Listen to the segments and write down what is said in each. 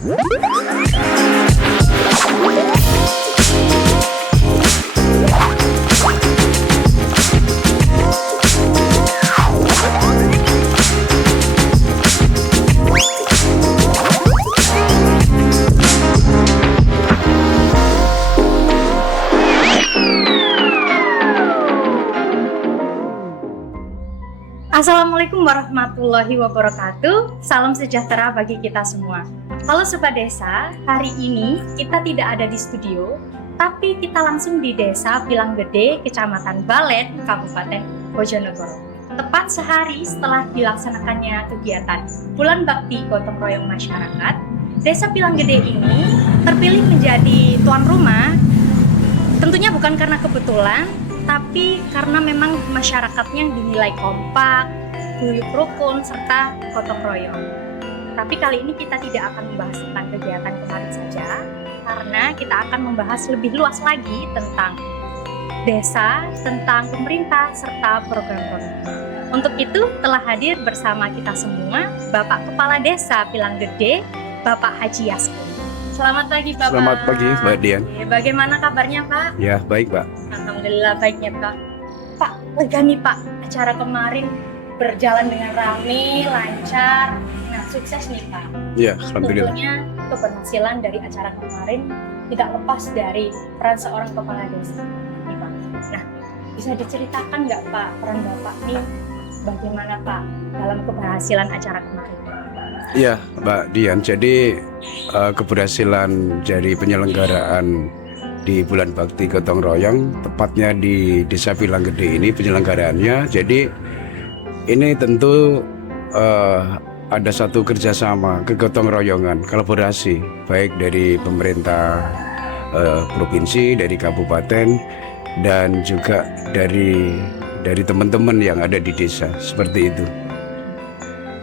Assalamualaikum warahmatullahi wabarakatuh. Salam sejahtera bagi kita semua. Halo Sobat Desa, hari ini kita tidak ada di studio, tapi kita langsung di Desa Pilanggede, Kecamatan Balet, Kabupaten Bojonegoro. Tepat sehari setelah dilaksanakannya kegiatan Bulan Bakti Gotong Royong Masyarakat, Desa Pilanggede ini terpilih menjadi tuan rumah. Tentunya bukan karena kebetulan, tapi karena memang masyarakatnya yang dinilai kompak, guyup rukun, serta gotong royong. Tapi kali ini kita tidak akan membahas tentang kegiatan kemarin saja, karena kita akan membahas lebih luas lagi tentang desa, tentang pemerintah, serta program-program. Untuk itu telah hadir bersama kita semua Bapak Kepala Desa Pilanggede, Bapak Haji Yaskun. Selamat pagi Bapak. Selamat pagi Mbak Dian. Bagaimana kabarnya Pak? Ya baik Pak. Alhamdulillah baiknya Pak. Pak, lega nih Pak, acara kemarin berjalan dengan ramai, lancar, nah sukses nih Pak. Ya Alhamdulillah. Tentunya keberhasilan dari acara kemarin tidak lepas dari peran seorang kepala desa nih Pak. Nah, bisa diceritakan nggak Pak peran Bapak nih bagaimana Pak dalam keberhasilan acara kemarin? Ya Mbak Dian, jadi keberhasilan dari penyelenggaraan di Bulan Bakti Gotong Royong, tepatnya di Desa Pilanggede ini penyelenggaraannya. Jadi ini tentu ada satu kerjasama kegotong royongan, kolaborasi baik dari pemerintah provinsi, dari kabupaten, dan juga dari teman-teman yang ada di desa, seperti itu.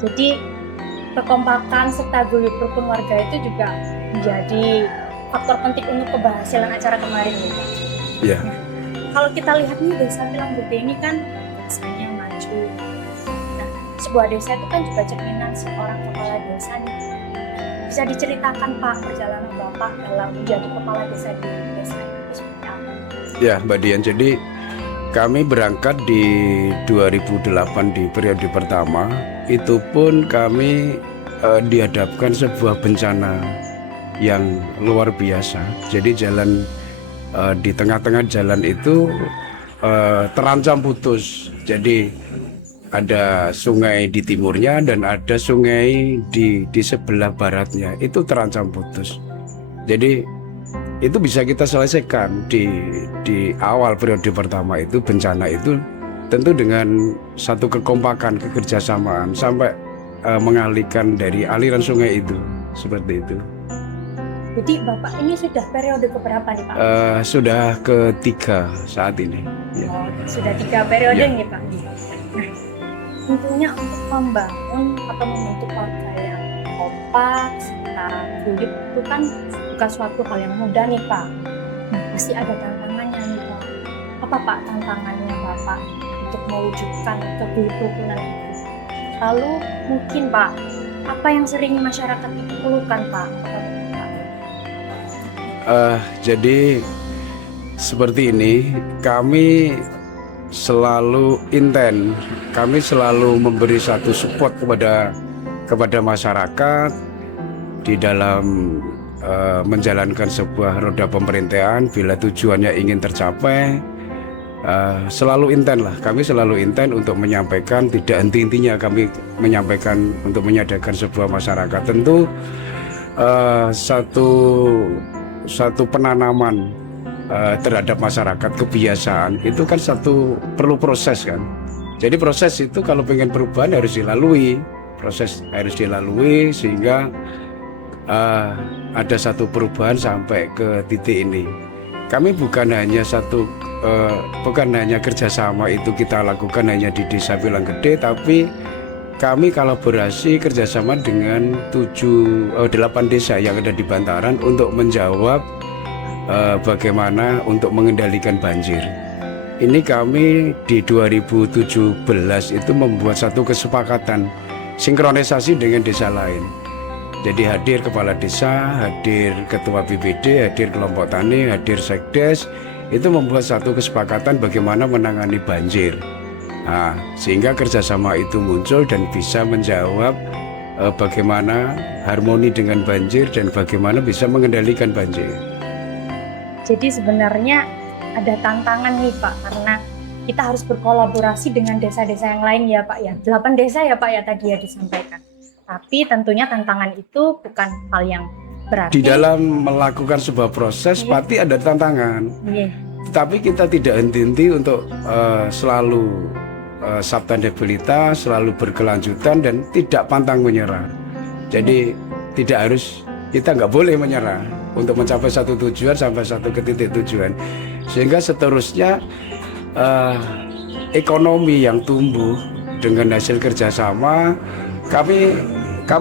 Jadi kekompakan serta guyup rukun warga itu juga menjadi faktor penting untuk keberhasilan acara kemarin nih Pak. Ya. Nah, kalau kita lihat nih Desa Pilanggede ini kan desanya maju. Nah, sebuah desa itu kan juga cerminan seorang kepala desa nih. Bisa diceritakan Pak perjalanan Bapak dalam menjadi kepala desa di desa itu seperti apa? Ya Mbak Dian, jadi kami berangkat di 2008 di periode pertama, itu pun kami dihadapkan sebuah bencana yang luar biasa. Jadi jalan di tengah-tengah jalan itu terancam putus. Jadi ada sungai di timurnya dan ada sungai di sebelah baratnya, itu terancam putus. Jadi itu bisa kita selesaikan di awal periode pertama itu, bencana itu tentu dengan satu kekompakan, kekerjasamaan sampai mengalihkan dari aliran sungai itu, seperti itu. Jadi Bapak ini sudah periode keberapa nih Pak? Sudah ketiga saat ini. Ya. Oh, sudah 3 periode Ya. nih Pak. Nah, tentunya untuk membangun atau membentuk warga yang kompak, setara guyup itu kan bukan suatu hal yang mudah nih Pak. Nah, pasti ada tantangannya nih Pak. Apa Pak tantangannya Bapak untuk mewujudkan keguyup rukunan itu? Lalu mungkin Pak, apa yang sering masyarakat itu keluhkan Pak? Jadi seperti ini, kami selalu intent, kami selalu memberi satu support kepada masyarakat di dalam menjalankan sebuah roda pemerintahan. Bila tujuannya ingin tercapai, selalu intent lah, kami selalu intent untuk menyampaikan, tidak henti-hentinya kami menyampaikan untuk menyadarkan sebuah masyarakat. Tentu satu penanaman terhadap masyarakat, kebiasaan itu kan perlu proses kan. Jadi proses itu kalau pengen perubahan harus dilalui, proses harus dilalui sehingga ada satu perubahan sampai ke titik ini. Kami bukan hanya kerjasama itu kita lakukan hanya di Desa Pilanggede, tapi kami kolaborasi kerjasama dengan 8 desa yang ada di Bantaran untuk menjawab bagaimana untuk mengendalikan banjir. Ini kami di 2017 itu membuat satu kesepakatan sinkronisasi dengan desa lain. Jadi hadir kepala desa, hadir ketua BPD, hadir kelompok tani, hadir sekdes, itu membuat satu kesepakatan bagaimana menangani banjir. Nah, sehingga kerjasama itu muncul dan bisa menjawab bagaimana harmoni dengan banjir dan bagaimana bisa mengendalikan banjir. Jadi sebenarnya ada tantangan nih Pak, karena kita harus berkolaborasi dengan desa-desa yang lain ya Pak ya. 8 desa ya Pak ya tadi ya disampaikan. Tapi tentunya tantangan itu bukan hal yang berarti. Di dalam melakukan sebuah proses pasti ada tantangan. Tetapi kita tidak henti-henti untuk selalu substansibilitas, selalu berkelanjutan dan tidak pantang menyerah. Jadi tidak harus, kita nggak boleh menyerah untuk mencapai satu tujuan sampai satu titik tujuan. Sehingga seterusnya ekonomi yang tumbuh dengan hasil kerjasama, kami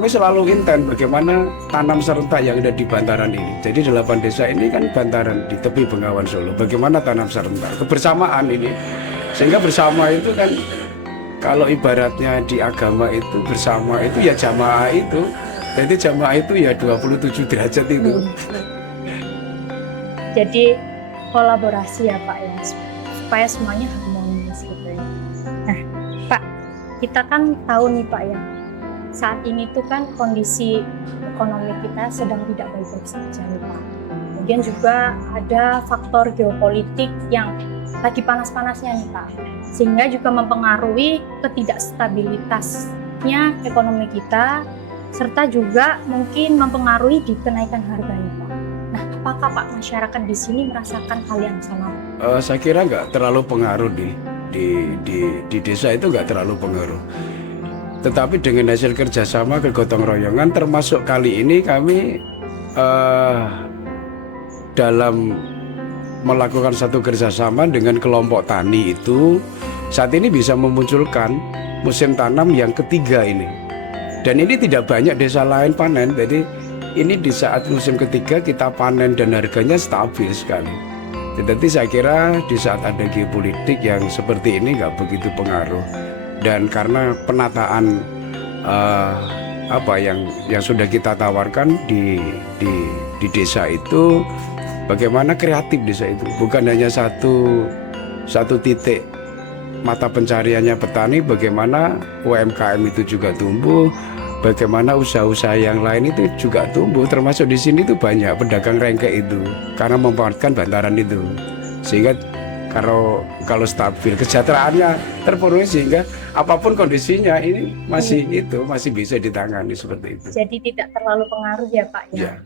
selalu intent bagaimana tanam serentak yang ada di bantaran ini. Jadi 8 desa ini kan bantaran di tepi Bengawan Solo. Bagaimana tanam serentak, kebersamaan ini. Sehingga bersama itu kan, kalau ibaratnya di agama itu bersama itu ya jamaah itu. Jadi jamaah itu ya 27 derajat itu. Jadi kolaborasi ya Pak ya, supaya semuanya harmonis gitu ya. Nah Pak, kita kan tahu nih Pak ya, saat ini tuh kan kondisi ekonomi kita sedang tidak baik-baik saja nih Pak. Kemudian juga ada faktor geopolitik yang lagi panas-panasnya nih Pak, sehingga juga mempengaruhi ketidakstabilitasnya ekonomi kita, serta juga mungkin mempengaruhi di kenaikan harga nih Pak. Nah, apakah Pak masyarakat di sini merasakan hal yang sama? Saya kira nggak terlalu pengaruh di desa itu nggak terlalu pengaruh. Tetapi dengan hasil kerjasama kegotong royongan, termasuk kali ini kami dalam melakukan satu kerjasama dengan kelompok tani itu saat ini bisa memunculkan musim tanam yang ketiga ini. Dan ini tidak banyak desa lain panen, jadi ini di saat musim ketiga kita panen dan harganya stabil sekali. Jadi saya kira di saat ada geopolitik yang seperti ini nggak begitu pengaruh. Dan karena penataan yang sudah kita tawarkan di desa itu, bagaimana kreatif desa itu, bukan hanya satu titik mata pencariannya petani, bagaimana UMKM itu juga tumbuh, bagaimana usaha-usaha yang lain itu juga tumbuh, termasuk di sini tuh banyak pedagang rengkek itu karena memanfaatkan bantaran itu, sehingga kalau stabil kesejahteraannya terpenuhi, sehingga apapun kondisinya ini masih bisa ditangani seperti itu. Jadi tidak terlalu pengaruh ya Pak ya.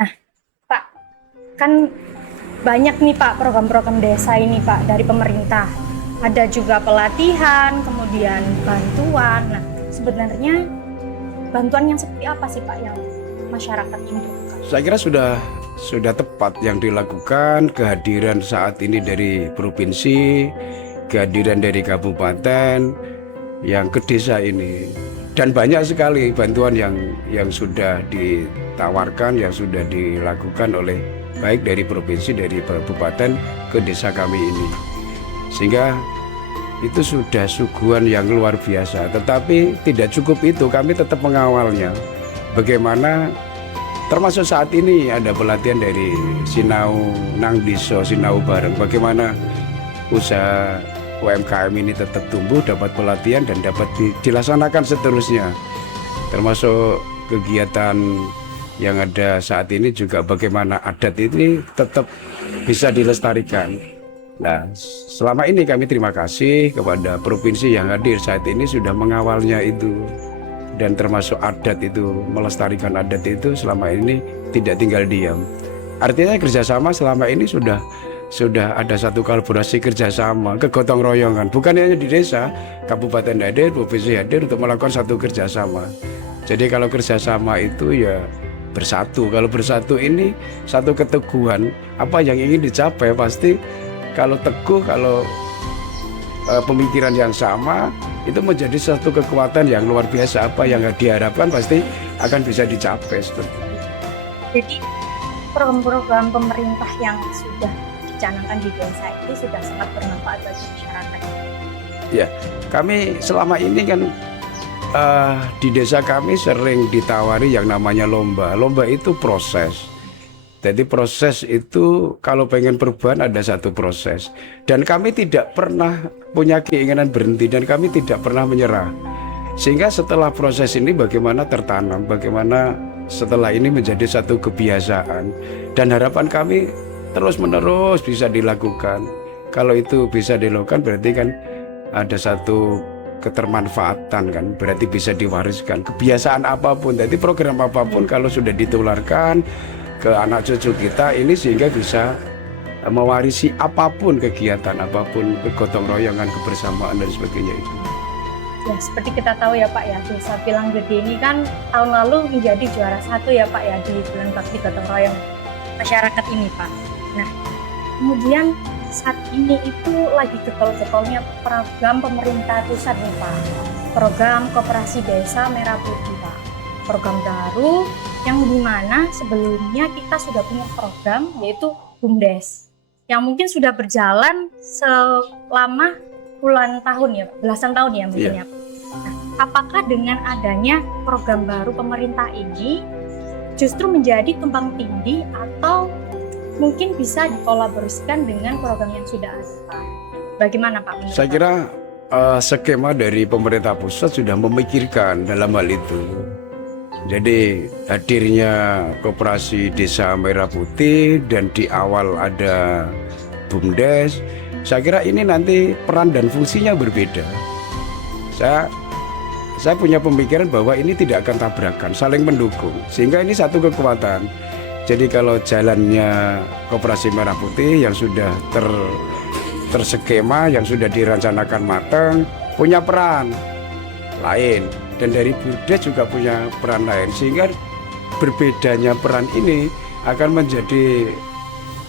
Nah Pak, kan banyak nih Pak program-program desa ini Pak dari pemerintah. Ada juga pelatihan, kemudian bantuan. Nah sebenarnya bantuan yang seperti apa sih Pak yang masyarakat ini butuhkan? Saya kira sudah tepat yang dilakukan, kehadiran saat ini dari provinsi, kehadiran dari kabupaten yang ke desa ini, dan banyak sekali bantuan yang sudah ditawarkan, yang sudah dilakukan oleh baik dari provinsi, dari kabupaten ke desa kami ini, sehingga itu sudah suguhan yang luar biasa. Tetapi tidak cukup itu, kami tetap mengawalnya. Bagaimana termasuk saat ini ada pelatihan dari Sinau Nang Diso, Sinau Bareng, bagaimana usaha UMKM ini tetap tumbuh, dapat pelatihan dan dapat dilaksanakan seterusnya. Termasuk kegiatan yang ada saat ini juga bagaimana adat ini tetap bisa dilestarikan. Nah, selama ini kami terima kasih kepada provinsi yang hadir saat ini sudah mengawalnya itu. Dan termasuk adat itu, melestarikan adat itu selama ini tidak tinggal diam. Artinya kerjasama selama ini sudah ada satu kolaborasi kerjasama, kegotong royongan. Bukan hanya di desa, kabupaten hadir, provinsi hadir untuk melakukan satu kerjasama. Jadi kalau kerjasama itu ya bersatu. Kalau bersatu ini satu keteguhan, apa yang ingin dicapai pasti kalau teguh, kalau pemikiran yang sama, itu menjadi satu kekuatan yang luar biasa. Apa yang diharapkan pasti akan bisa dicapai. Jadi program-program pemerintah yang sudah dicanangkan di desa itu sudah sangat bermanfaat bagi masyarakat. Ya, kami selama ini kan di desa kami sering ditawari yang namanya lomba. Lomba itu proses. Jadi proses itu kalau pengen perubahan ada satu proses. Dan kami tidak pernah punya keinginan berhenti dan kami tidak pernah menyerah. Sehingga setelah proses ini bagaimana tertanam, bagaimana setelah ini menjadi satu kebiasaan. Dan harapan kami terus-menerus bisa dilakukan. Kalau itu bisa dilakukan berarti kan ada satu ketermanfaatan kan, berarti bisa diwariskan. Kebiasaan apapun, jadi program apapun kalau sudah ditularkan ke anak cucu kita ini sehingga bisa mewarisi apapun kegiatan, apapun kegotong royongan, kebersamaan dan sebagainya itu. Ya, seperti kita tahu ya Pak ya, Desa Pilang Gede ini kan tahun lalu menjadi juara 1 ya Pak ya di Bulan Bakti Gotong Royong masyarakat ini Pak. Nah, kemudian saat ini itu lagi getol-getolnya program pemerintah pusat nih Pak. Program Koperasi Desa Merah Putih Pak. Program baru yang dimana sebelumnya kita sudah punya program yaitu BUMDes yang mungkin sudah berjalan selama puluhan tahun ya, belasan tahun ya mungkin ya. Nah, apakah dengan adanya program baru pemerintah ini justru menjadi tumpang tindih atau mungkin bisa dikolaborasikan dengan program yang sudah ada Pak? Bagaimana Pak? Saya kira skema dari pemerintah pusat sudah memikirkan dalam hal itu. Jadi hadirnya Koperasi Desa Merah Putih dan di awal ada BUMDes, saya kira ini nanti peran dan fungsinya berbeda. Saya punya pemikiran bahwa ini tidak akan tabrakan, saling mendukung, sehingga ini satu kekuatan. Jadi kalau jalannya Koperasi Merah Putih yang sudah terskema, yang sudah direncanakan matang, punya peran lain. Dan dari BUMDes juga punya peran lain, sehingga berbedanya peran ini akan menjadi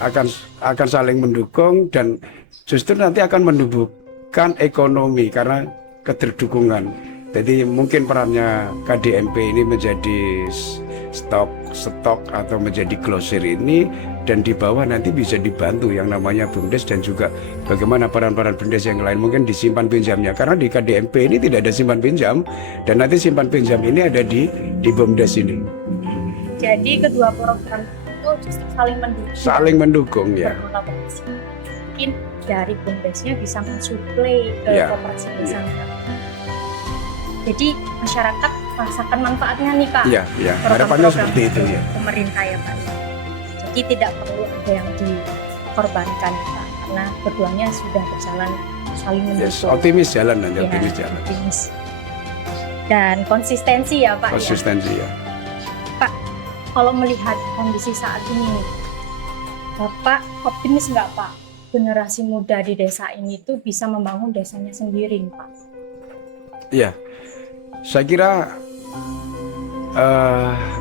akan saling mendukung dan justru nanti akan menumbuhkan ekonomi karena keterdukungan. Jadi mungkin perannya KDMP ini menjadi stok atau menjadi grosir ini, dan di bawah nanti bisa dibantu yang namanya BUMDes dan juga bagaimana peran-peran BUMDes yang lain mungkin disimpan pinjamnya, karena di KDMP ini tidak ada simpan pinjam dan nanti simpan pinjam ini ada di BUMDes ini. Jadi kedua program itu justru saling mendukung ya. Mungkin dari BUMDesnya bisa mensuplai ke Koperasi Desa. Jadi masyarakat merasakan manfaatnya nih Pak. Iya, harapannya seperti itu ya. Pemerintah ya Pak. Jadi tidak perlu ada yang dikorbankan Pak, karena keduanya sudah berjalan saling mendukung. Yes, optimis jalan nanti, ya, optimis jalan. Optimis. Dan konsistensi ya Pak. Konsistensi ya. Pak, kalau melihat kondisi saat ini nih, Bapak optimis nggak Pak? Generasi muda di desa ini tuh bisa membangun desanya sendiri Pak? Iya. Saya kira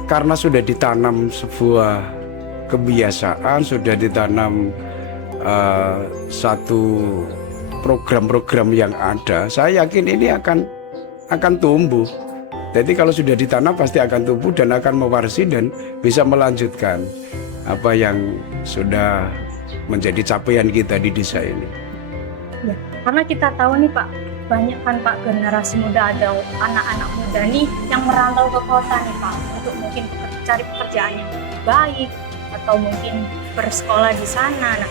karena sudah ditanam sebuah kebiasaan, sudah ditanam satu program-program yang ada, saya yakin ini akan tumbuh. Jadi kalau sudah ditanam pasti akan tumbuh dan akan mewarisi dan bisa melanjutkan apa yang sudah menjadi capaian kita di desa ini. Ya, karena kita tahu nih Pak, banyak kan Pak generasi muda atau anak-anak muda nih yang merantau ke kota nih Pak untuk mungkin cari pekerjaan yang lebih baik atau mungkin bersekolah di sana. Nah,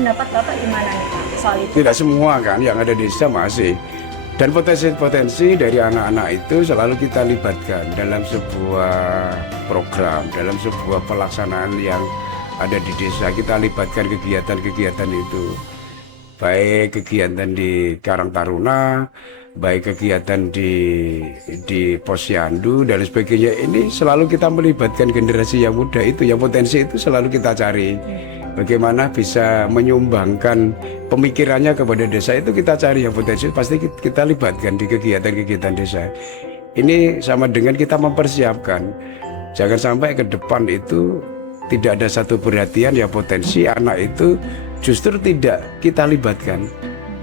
pendapat Bapak gimana nih Pak soal itu? Tidak semua kan yang ada di desa masih, dan potensi-potensi dari anak-anak itu selalu kita libatkan dalam sebuah program, dalam sebuah pelaksanaan yang ada di desa. Kita libatkan kegiatan-kegiatan itu, baik kegiatan di Karang Taruna, baik kegiatan di Posyandu dan sebagainya. Ini selalu kita melibatkan generasi yang muda itu, yang potensi itu selalu kita cari. Bagaimana bisa menyumbangkan pemikirannya kepada desa, itu kita cari yang potensi, pasti kita libatkan di kegiatan-kegiatan desa. Ini sama dengan kita mempersiapkan, jangan sampai ke depan itu tidak ada satu perhatian ya potensi anak itu justru tidak kita libatkan.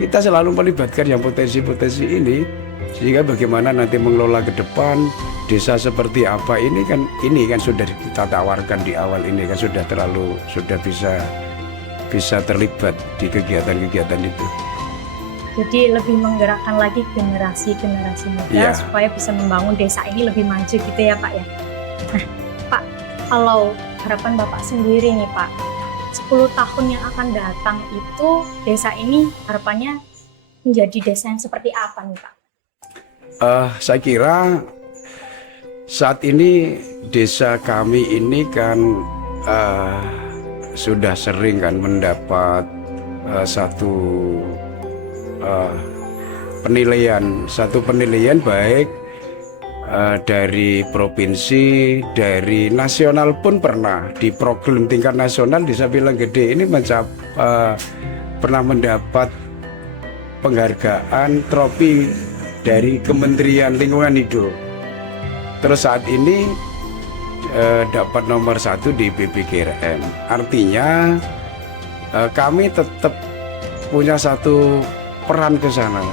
Kita selalu melibatkan yang potensi-potensi ini, sehingga bagaimana nanti mengelola ke depan desa seperti apa ini kan sudah kita tawarkan di awal ini kan sudah bisa terlibat di kegiatan-kegiatan itu. Jadi lebih menggerakkan lagi generasi muda Iya. supaya bisa membangun desa ini lebih maju gitu ya Pak ya. Nah Pak, kalau harapan Bapak sendiri nih Pak, 10 tahun yang akan datang itu desa ini harapannya menjadi desa yang seperti apa nih Pak? Saya kira saat ini desa kami ini kan sudah sering kan mendapat satu penilaian baik dari provinsi, dari nasional pun pernah di program tingkat nasional Desa Pilang Gede ini pernah mendapat penghargaan trofi dari Kementerian Lingkungan Hidup. Terus saat ini dapat nomor 1 di BPGRM. Artinya kami tetap punya satu peran ke sana.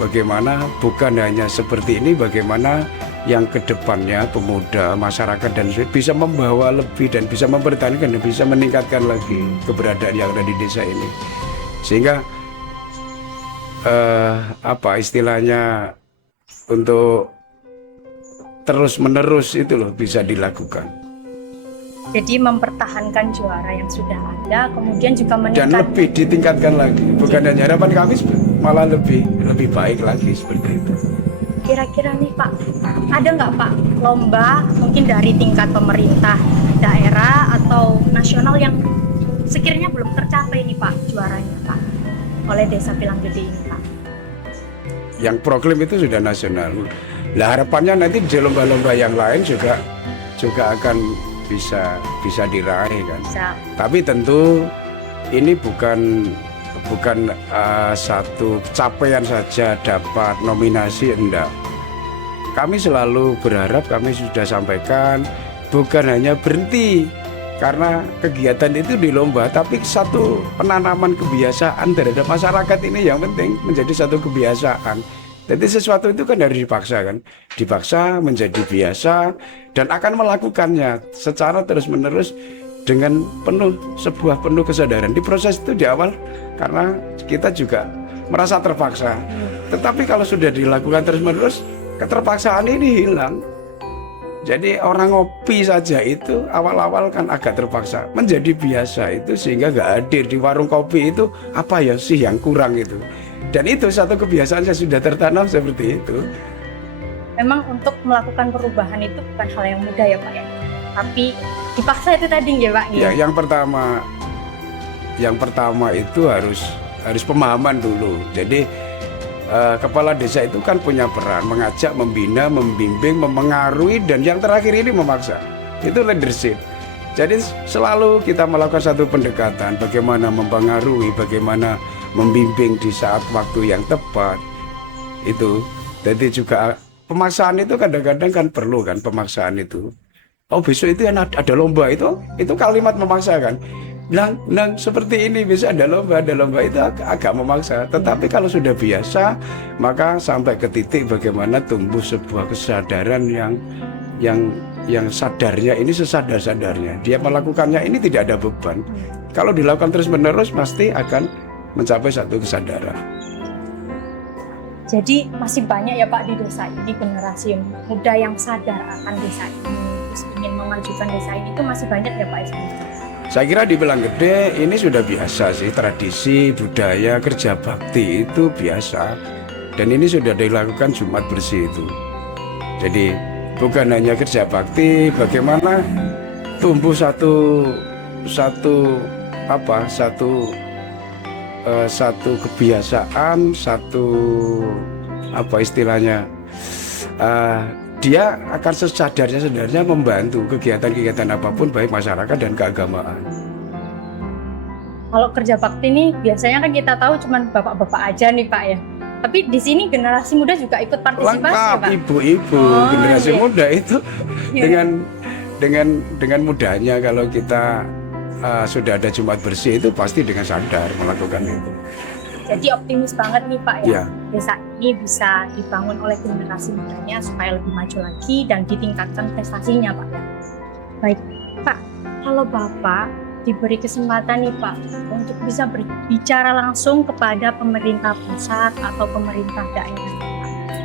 Bagaimana bukan hanya seperti ini, bagaimana yang kedepannya pemuda, masyarakat dan bisa membawa lebih dan bisa mempertahankan dan bisa meningkatkan lagi keberadaan yang ada di desa ini. Sehingga apa istilahnya untuk terus menerus itu loh bisa dilakukan. Jadi mempertahankan juara yang sudah ada, kemudian juga Dan meningkatkan lebih ditingkatkan lagi. Bukan hanya harapan kami malah lebih baik lagi seperti itu. Kira-kira nih Pak, ada nggak Pak lomba mungkin dari tingkat pemerintah daerah atau nasional yang sekiranya belum tercapai nih Pak juaranya Pak oleh Desa Pilang Gede ini Pak? Yang program itu sudah nasional. Lah harapannya nanti di lomba-lomba yang lain juga akan bisa diraih kan. Bisa. Tapi tentu ini bukan satu capaian saja dapat nominasi, enggak. Kami selalu berharap, kami sudah sampaikan, bukan hanya berhenti karena kegiatan itu di lomba, tapi satu penanaman kebiasaan terhadap masyarakat ini yang penting menjadi satu kebiasaan. Jadi sesuatu itu kan harus dipaksa menjadi biasa dan akan melakukannya secara terus-menerus dengan sebuah penuh kesadaran. Di proses itu di awal karena kita juga merasa terpaksa. Tetapi kalau sudah dilakukan terus-menerus, keterpaksaan ini hilang. Jadi orang ngopi saja itu awal-awal kan agak terpaksa, menjadi biasa itu sehingga nggak hadir di warung kopi itu apa ya sih yang kurang itu. Dan itu satu kebiasaan yang sudah tertanam seperti itu. Memang untuk melakukan perubahan itu bukan hal yang mudah ya Pak ya. Tapi dipaksa itu tadi ya Pak. Ya, yang pertama itu harus pemahaman dulu. Jadi kepala desa itu kan punya peran mengajak, membina, membimbing, memengaruhi, dan yang terakhir ini memaksa. Itu leadership. Jadi selalu kita melakukan satu pendekatan bagaimana mempengaruhi, bagaimana membimbing di saat waktu yang tepat. Itu. Jadi juga pemaksaan itu kadang-kadang kan perlu kan pemaksaan itu. Oh besok itu ada lomba itu kalimat memaksa kan. Bilang seperti ini bisa ada lomba itu agak memaksa. Tetapi kalau sudah biasa maka sampai ke titik bagaimana tumbuh sebuah kesadaran yang sadarnya ini sesadar-sadarnya. Dia melakukannya ini tidak ada beban. Kalau dilakukan terus-menerus pasti akan mencapai satu kesadaran. Jadi masih banyak ya Pak di desa ini generasi muda yang sadar akan desa ini, terus ingin memajukan desa ini itu masih banyak ya Pak Ismail? Saya kira di Pilang Gede ini sudah biasa sih, tradisi, budaya, kerja bakti itu biasa. Dan ini sudah dilakukan Jumat Bersih itu. Jadi bukan hanya kerja bakti, bagaimana tumbuh satu kebiasaan, satu istilahnya dia akan sesadarnya membantu kegiatan-kegiatan apapun baik masyarakat dan keagamaan. Kalau kerja bakti ini biasanya kan kita tahu cuman bapak-bapak aja nih Pak ya. Tapi di sini generasi muda juga ikut partisipasi lengkap, Pak. Ibu-ibu, generasi muda itu dengan mudahnya kalau kita sudah ada Jumat Bersih itu pasti dengan sadar melakukan itu. Jadi optimis banget nih Pak ya, Ya. Desa ini bisa dibangun oleh generasi mudanya supaya lebih maju lagi dan ditingkatkan prestasinya Pak ya. Baik Pak, kalau Bapak diberi kesempatan nih Pak untuk bisa berbicara langsung kepada pemerintah pusat atau pemerintah daerah.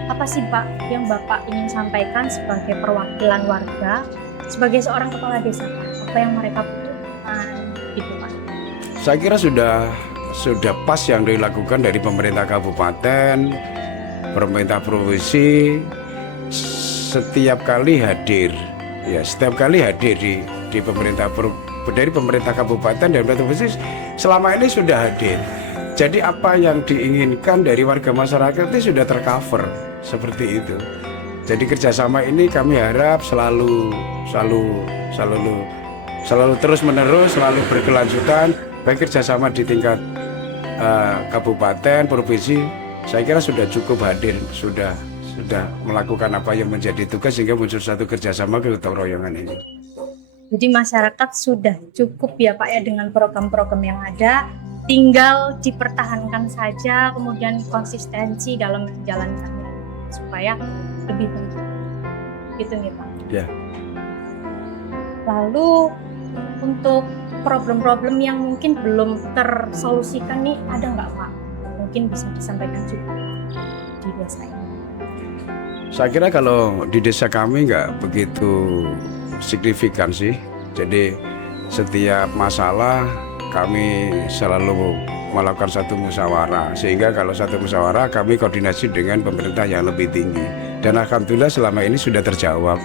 Apa sih Pak yang Bapak ingin sampaikan sebagai perwakilan warga, sebagai seorang kepala desa Pak? Apa yang mereka butuhkan gitu Pak? Saya kira sudah pas yang dilakukan dari pemerintah kabupaten, pemerintah provinsi, setiap kali hadir di pemerintah dari pemerintah kabupaten dan provinsi selama ini sudah hadir. Jadi apa yang diinginkan dari warga masyarakat itu sudah tercover seperti itu. Jadi kerjasama ini kami harap selalu terus menerus, selalu berkelanjutan, baik kerjasama di tingkat kabupaten, provinsi. Saya kira sudah cukup hadir, sudah melakukan apa yang menjadi tugas sehingga muncul satu kerjasama gotong royongan ini. Jadi masyarakat sudah cukup ya Pak ya dengan program-program yang ada, tinggal dipertahankan saja, kemudian konsistensi dalam menjalankannya supaya lebih baik. Gitu nih Pak. Ya. Lalu untuk problem-problem yang mungkin belum tersolusikan nih ada nggak Pak? Mungkin bisa disampaikan juga di desa ini. Saya kira kalau di desa kami nggak begitu signifikan sih. Jadi setiap masalah kami selalu melakukan satu musyawarah. Sehingga kalau satu musyawarah kami koordinasi dengan pemerintah yang lebih tinggi. Dan alhamdulillah selama ini sudah terjawab.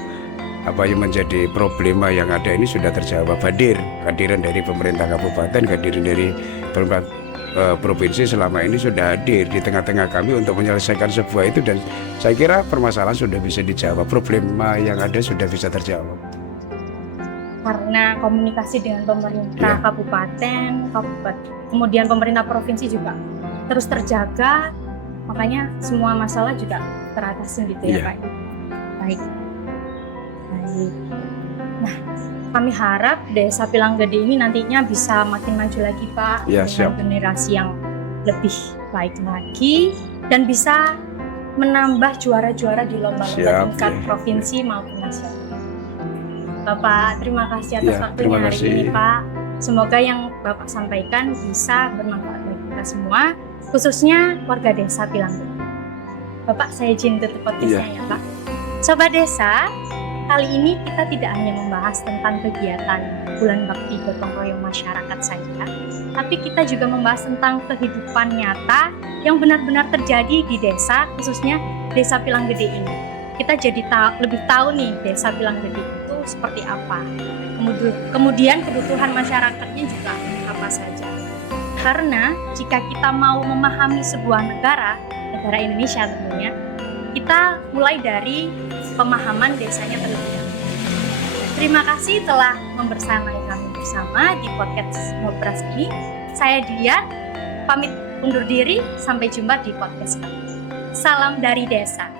Apa yang menjadi problema yang ada ini sudah terjawab. Kehadiran dari pemerintah kabupaten, kehadiran dari pemerintah provinsi selama ini sudah hadir di tengah-tengah kami untuk menyelesaikan sebuah itu, dan saya kira permasalahan sudah bisa dijawab, problema yang ada sudah bisa terjawab. Karena komunikasi dengan pemerintah kabupaten, kemudian pemerintah provinsi juga terus terjaga, makanya semua masalah juga teratasi gitu ya Pak. Baik. Nah, kami harap Desa Pilanggede ini nantinya bisa makin maju lagi Pak, dengan generasi yang lebih baik lagi dan bisa menambah juara-juara di lomba-lomba tingkat provinsi maupun nasional. Bapak, terima kasih atas waktunya hari ini Pak. Semoga yang Bapak sampaikan bisa bermanfaat bagi kita semua, khususnya warga Desa Pilanggede. Bapak, saya izin tutup podcastnya ya Pak. Sobat Desa, kali ini kita tidak hanya membahas tentang kegiatan Bulan Bakti Gotong Royong Masyarakat saja, tapi kita juga membahas tentang kehidupan nyata yang benar-benar terjadi di desa, khususnya Desa Pilanggede ini. Kita jadi lebih tahu nih Desa Pilanggede itu seperti apa. Kemudian kebutuhan masyarakatnya juga apa saja. Karena jika kita mau memahami sebuah negara Indonesia tentunya, kita mulai dari pemahaman desanya terlebih dahulu. Terima kasih telah membersamai kami bersama di podcast Ngobras ini. Saya Dian, pamit undur diri, sampai jumpa di podcast kami. Salam dari desa.